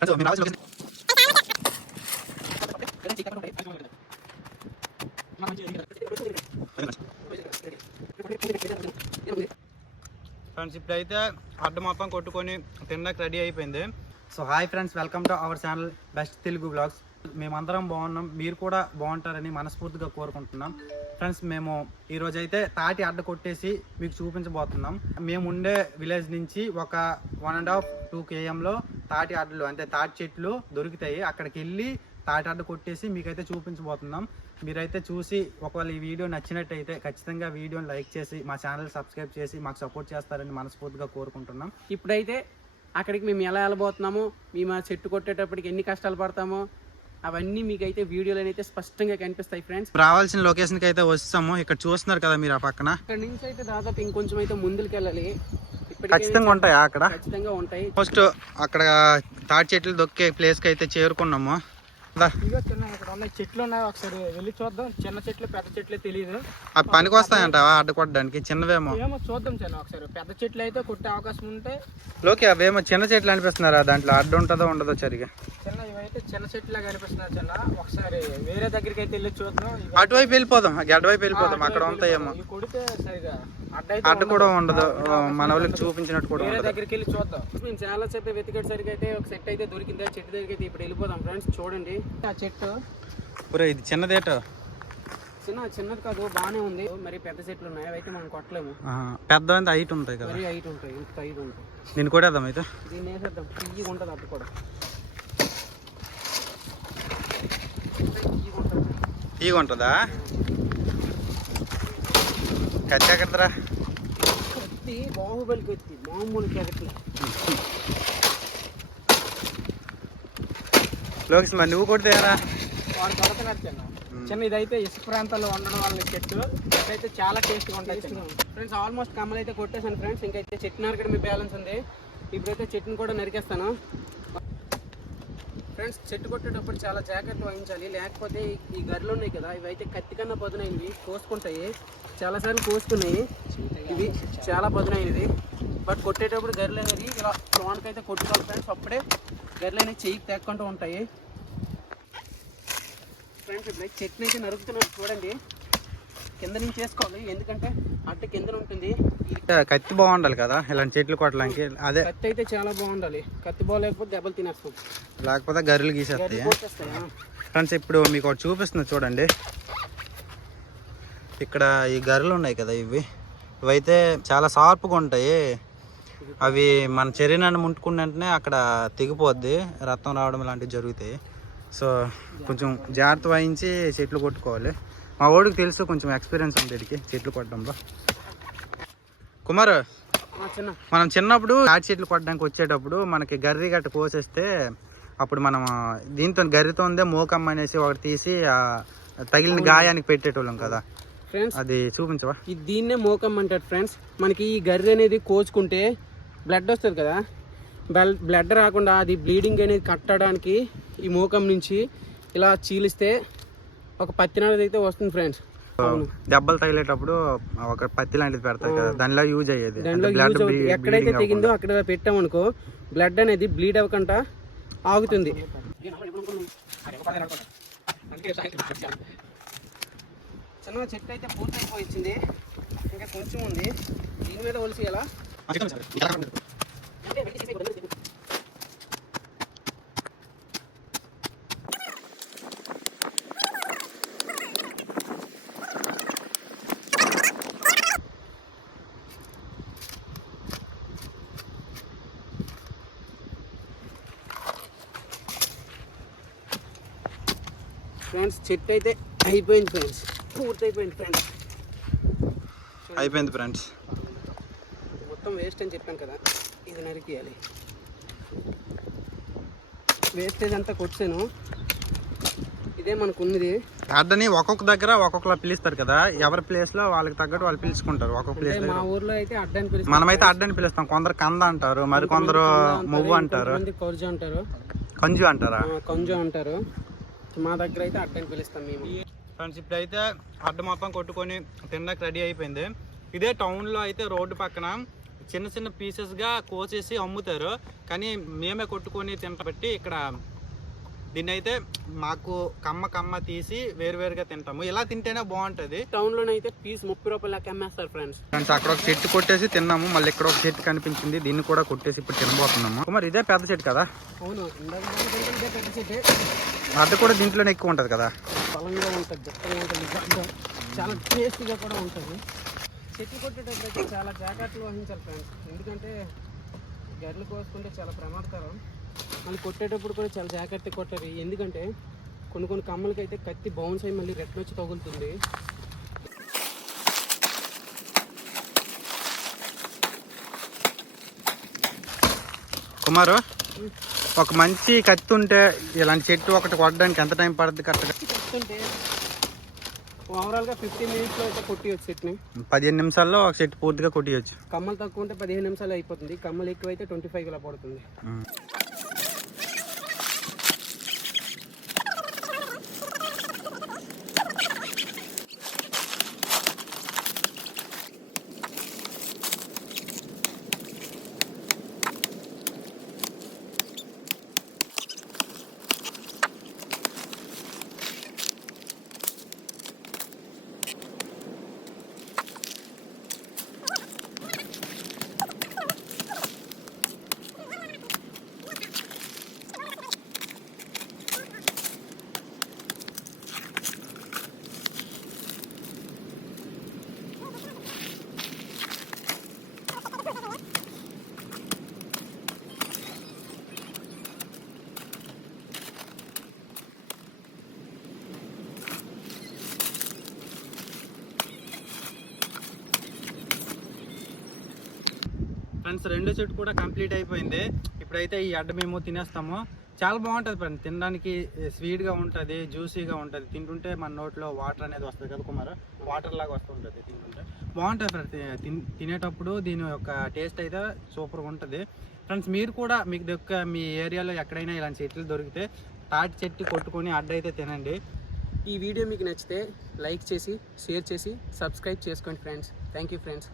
Friends ఇప్పుడైతే అడ్డు మొత్తం కొట్టుకొని తినడానికి రెడీ అయిపోయింది. So hi friends welcome to our channel best Telugu blogs మేమందరం బాగున్నాం. మీరు కూడా బాగుంటారని మనస్ఫూర్తిగా కోరుకుంటున్నాం. ఫ్రెండ్స్ మేము ఈరోజు అయితే తాటి అడ్డ కొట్టేసి మీకు చూపించబోతున్నాం. మేము ఉండే విలేజ్ నుంచి ఒక వన్ అండ్ హాఫ్ టూ కేఎంలో తాటి అడ్డలు అంటే తాటి చెట్లు దొరుకుతాయి. అక్కడికి వెళ్ళి తాటి అడ్డ కొట్టేసి మీకైతే చూపించబోతున్నాం. మీరైతే చూసి ఒకవేళ ఈ వీడియో నచ్చినట్టయితే ఖచ్చితంగా వీడియోని లైక్ చేసి మా ఛానల్ సబ్స్క్రైబ్ చేసి మాకు సపోర్ట్ చేస్తారని మనస్ఫూర్తిగా కోరుకుంటున్నాం. ఇప్పుడైతే అక్కడికి మేము ఎలా వెళ్ళబోతున్నామో మేము ఆ చెట్టు కొట్టేటప్పటికి ఎన్ని కష్టాలు పడతామో అవన్నీ మీకైతే వీడియోలో అయితే స్పష్టంగా కనిపిస్తాయి ఫ్రెండ్స్. రావాల్సిన లొకేషన్కి అయితే వస్తాము. ఇక్కడ చూస్తున్నారు కదా మీరు ఆ పక్కన. ఇక్కడ నుంచి అయితే దాదాపు ఇంకొంచెం అయితే ముందుకు వెళ్ళాలి. ఖచ్చితంగా ఉంటాయా అక్కడ? ఖచ్చితంగా ఉంటాయి. ఫస్ట్ అక్కడ తాటి చెట్లు దొక్కే ప్లేస్కి అయితే చేరుకున్నాము. చెట్లు ఉన్నాయి. ఒకసారి వెళ్ళి చూద్దాం. చిన్న చెట్లు పెద్ద చెట్లు తెలియదు అవి పనికి వస్తాయంటావా అడ్డ కొట్టడానికి చిన్నవేమో. ఏమో చూద్దాం చిన్న ఒకసారి. పెద్ద చెట్లు అయితే కొట్టే అవకాశం ఉంటే. లోకి అవేమో చిన్న చెట్లు అనిపిస్తున్నారా దాంట్లో? అడ్డు ఉంటుందో ఉండదో సరిగా. చిన్న ఇవైతే చిన్న చెట్లుగా కనిపిస్తున్నాయి చిన్న. ఒకసారి వేరే దగ్గరికి అయితే వెళ్ళి చూద్దాం. అటువైపు వెళ్ళిపోదాం. అటువైపు వెళ్ళిపోదాం. అక్కడ ఉంటాయేమో. కొడితే సరిగా అడ్డ అడ్డు కూడా ఉండదు. మన వాళ్ళకి చూపించినట్టు కూడా వేరే దగ్గరికి వెళ్ళి చూద్దాం. మేము చాలా సేపు వెతికేసరికి అయితే ఒక సెట్ అయితే దొరికింది? ఆ చెట్టు దగ్గరికి అయితే ఇప్పుడు వెళ్ళిపోదాం. ఫ్రెండ్స్ చూడండి. ఆ చెట్టు. ఒరే ఇది చిన్నదేట చిన్న చిన్నది కాదు బాగానే ఉంది. మరి పెద్ద చెట్లు ఉన్నాయి. అయితే మనం కొట్టలేము. పెద్ద హైట్ ఉంటాయి కదా. మరీ హైట్ ఉంటాయి. ఇంత హైట్ ఉంటాయి. కూడా వేద్దాం అయితే? దీన్ని వేసేద్దాం. తీయగా ఉంటుంది అప్పుడు కూడా. తీయగా ఉంటుంది? ఈగ ఉంటుందా కచ్చా కడతారా కత్తి బాహుబలి కత్తి. మామూలు కత్తి లోకేష్ మరి నువ్వు వాడు కొడుతున్నారు చిన్న. ఇదైతే ఇసుక ప్రాంతాల్లో ఉండడం వల్ల చెట్టు. ఇదైతే చాలా టేస్ట్గా ఉంటాయి ఫ్రెండ్స్ ఆల్మోస్ట్ కమ్మలు అయితే కొట్టేసాను ఫ్రెండ్స్. ఇంకైతే చెట్టు నరకడం మీ బ్యాలెన్స్ ఉంది. ఇప్పుడైతే చెట్టుని కూడా నరికేస్తాను. ఫ్రెండ్స్ చెట్టు కొట్టేటప్పుడు చాలా జాగ్రత్త వహించాలి. లేకపోతే ఈ- గర్రెలు ఉన్నాయి కదా ఇవి అయితే కత్తి కన్నా పదునైనవి కోసుకుంటాయి. చాలాసార్లు కోసుకున్నాయి. ఇవి చాలా పదునైనవి. బట్ కొట్టేటప్పుడు గర్రెలు అనేది ఇలా లోనకైతే కొట్టుకోవాలి ఫ్రెండ్స్. అప్పుడే గర్రెలు అనేవి చెయ్యి తెక్కుంటూ ఉంటాయి. ఫ్రెండ్స్ ఇప్పుడు చెట్ని అయితే నరుకుతున్నాను చూడండి. కింద నుంచి చేసుకోవాలి ఎందుకంటే అట్ట కింద ఉంటుంది. కత్తి బాగుండాలి కదా? ఇలాంటి చెట్లు కొట్టడానికి అదే. కత్తి అయితే చాలా బాగుండాలి. కత్తి బాగలేకపోతే దెబ్బలు తినేస్తాం. లేకపోతే గర్రెలు గీసేస్తాయి. ఫ్రెండ్స్ ఇప్పుడు మీకు ఒకటి చూపిస్తుంది చూడండి. ఇక్కడ ఈ గర్రెలు ఉన్నాయి కదా ఇవి. ఇవైతే చాలా షార్ప్గా ఉంటాయి. అవి మన శరీరాన్ని ముట్టుకున్న వెంటనే అక్కడ తెగిపోద్ది. రక్తం రావడం ఇలాంటివి జరుగుతాయి. సో కొంచెం జాగ్రత్త వహించి చెట్లు కొట్టుకోవాలి. మా వాడికి తెలుసు కొంచెం ఎక్స్పీరియన్స్ ఉంది వీడికి చెట్లు కొట్టడంలో. కుమార్ మనం చిన్నప్పుడు తాటి చెట్లు కొట్టడానికి వచ్చేటప్పుడు మనకి గర్రి గట్ట కోసేస్తే అప్పుడు మనం దీంతో గర్రితో ఉందే మోకమ్మ అనేసి ఒకటి తీసి ఆ తగిలిన గాయానికి పెట్టేటోళ్ళం కదా. ఫ్రెండ్స్ అది చూపించవా? ఇది దీన్నే మోకం అంటారు ఫ్రెండ్స్ మనకి ఈ గర్రె అనేది కోసుకుంటే బ్లడ్ వస్తుంది కదా. బ్లడ్ రాకుండా అది బ్లీడింగ్ అనేది కట్టడానికి ఈ మోకం నుంచి ఇలా చీలిస్తే ఒక పత్తినాడు అయితే వస్తుంది ఫ్రెండ్స్ దెబ్బలు తగిలేటప్పుడు ఒక పత్తి లాంటిది పెడతారు కదా దానిలో యూజ్ అయ్యేది. ble- ఎక్కడైతే తెగిందో అక్కడ పెట్టామనుకో బ్లడ్ అనేది బ్లీడ్ అవ్వకుండా ఆగుతుంది. చిన్న చెట్టు అయితే పూర్తి అయిపోయింది ఇంకా కొంచెం ఉంది. దీని మీద ఒలిసి ఎలా అవ్వకుండా. ఫ్రెండ్స్ చెట్టు అయితే అయిపోయింది ఫ్రెండ్స్. పూర్తి అయిపోయింది ఫ్రెండ్స్. అయిపోయింది ఫ్రెండ్స్. మొత్తం వేస్ట్ అని చెప్పాను కదా ఇది నరికేయాలి. వేస్టేజ్ అంతా కొట్టాను ఇదే మనకు ఉన్నది అడ్డని ఒక్కొక్క దగ్గర ఒక్కొక్కలా పిలుస్తారు కదా ఎవరి ప్లేస్లో వాళ్ళకి తగ్గట్టు వాళ్ళు పిలుచుకుంటారు ఒక్కొక్క ప్లేస్ మా ఊర్లో అయితే అడ్డాని పిలుస్తారు. మనమైతే అడ్డని పిలుస్తాం కొందరు కంద అంటారు మరి కొందరు మువ్వు అంటారు. కౌజు అంటారు. కంజు అంటారా? కొంజు అంటారు. మా దగ్గర అయితే అడ్డని పిలుస్తాం మేము. ఫ్రెండ్స్ ఇప్పుడైతే అడ్డ మొత్తం కొట్టుకొని తినడానికి రెడీ అయిపోయింది. ఇదే టౌన్లో అయితే రోడ్డు పక్కన చిన్న చిన్న పీసెస్గా కోసేసి అమ్ముతారు. కానీ మేమే కొట్టుకొని తినబట్టి ఇక్కడ దీన్ని అయితే మాకు కమ్మ కమ్మ తీసి వేరువేరుగా తింటాము. ఇలా తింటేనే బాగుంటుంది. టౌన్ లోనైతే పీస్ ముప్పై రూపాయలు లెక్క అమ్మేస్తారు ఫ్రెండ్స్ ఫ్రెండ్స్ అక్కడ ఒక చెట్టు కొట్టేసి తిన్నాము. మళ్ళీ ఇక్కడ ఒక చెట్టు కనిపించింది. దీన్ని కూడా కొట్టేసి ఇప్పుడు తినబోతున్నాము. మరి ఇదే పెద్ద చెట్టు కదా? అవును చెట్టే. అడ్డ కూడా దీంట్లోనే ఎక్కువ ఉంటుంది కదా? బలంగా ఉంటుంది చాలా టేస్టీగా కూడా ఉంటుంది. చెట్లు కొట్టేటప్పుడు అయితే చాలా జాగ్రత్తలు వహించాలి ఫ్రెండ్స్ ఎందుకంటే గడ్డలు కోసుకుంటే చాలా ప్రమాదకరం. మళ్ళీ కొట్టేటప్పుడు కూడా చాలా జాగ్రత్తగా కొట్టాలి ఎందుకంటే కొన్ని కొన్ని కమ్మలకి అయితే కత్తి బౌన్స్ అయ్యి మళ్ళీ రెట్ల వచ్చి తగులుతుంది. కుమారు ఒక మంచి కత్తి ఉంటే ఇలాంటి చెట్టు ఒకటి కొట్టడానికి ఎంత టైం పడుతుంది కరెక్ట్గా చెప్తుంటే ఓవరాల్గా ఫిఫ్టీన్ మినిట్స్లో అయితే కొట్టియచ్చు చెట్టుని. పదిహేను నిమిషాల్లో ఒక చెట్టు పూర్తిగా కొట్టియచ్చు. కమ్మలు తక్కువ ఉంటే పదిహేను నిమిషాలు అయిపోతుంది. కమ్మలు ఎక్కువ అయితే ట్వంటీ ఫైవ్ ఇలా పడుతుంది ఫ్రెండ్స్ రెండో చెట్టు కూడా కంప్లీట్ అయిపోయింది. ఇప్పుడైతే ఈ అడ్డ మేము తినేస్తాము. చాలా బాగుంటుంది ఫ్రెండ్స్ తినడానికి స్వీట్గా ఉంటుంది జ్యూసీగా ఉంటుంది. తింటుంటే మన నోట్లో వాటర్ అనేది వస్తుంది కదా కుమార్? వాటర్ లాగా వస్తుంటుంది తింటుంటే. బాగుంటుంది ఫ్రెండ్స్ తినేటప్పుడు దీని యొక్క టేస్ట్ అయితే సూపర్గా ఉంటుంది. ఫ్రెండ్స్ మీరు కూడా మీకు దొక్క మీ ఏరియాలో ఎక్కడైనా ఇలాంటి చెట్లు దొరికితే తాటి చెట్టు కొట్టుకొని అడ్డ అయితే తినండి. ఈ వీడియో మీకు నచ్చితే లైక్ చేసి షేర్ చేసి సబ్స్క్రైబ్ చేసుకోండి ఫ్రెండ్స్. Thank you friends.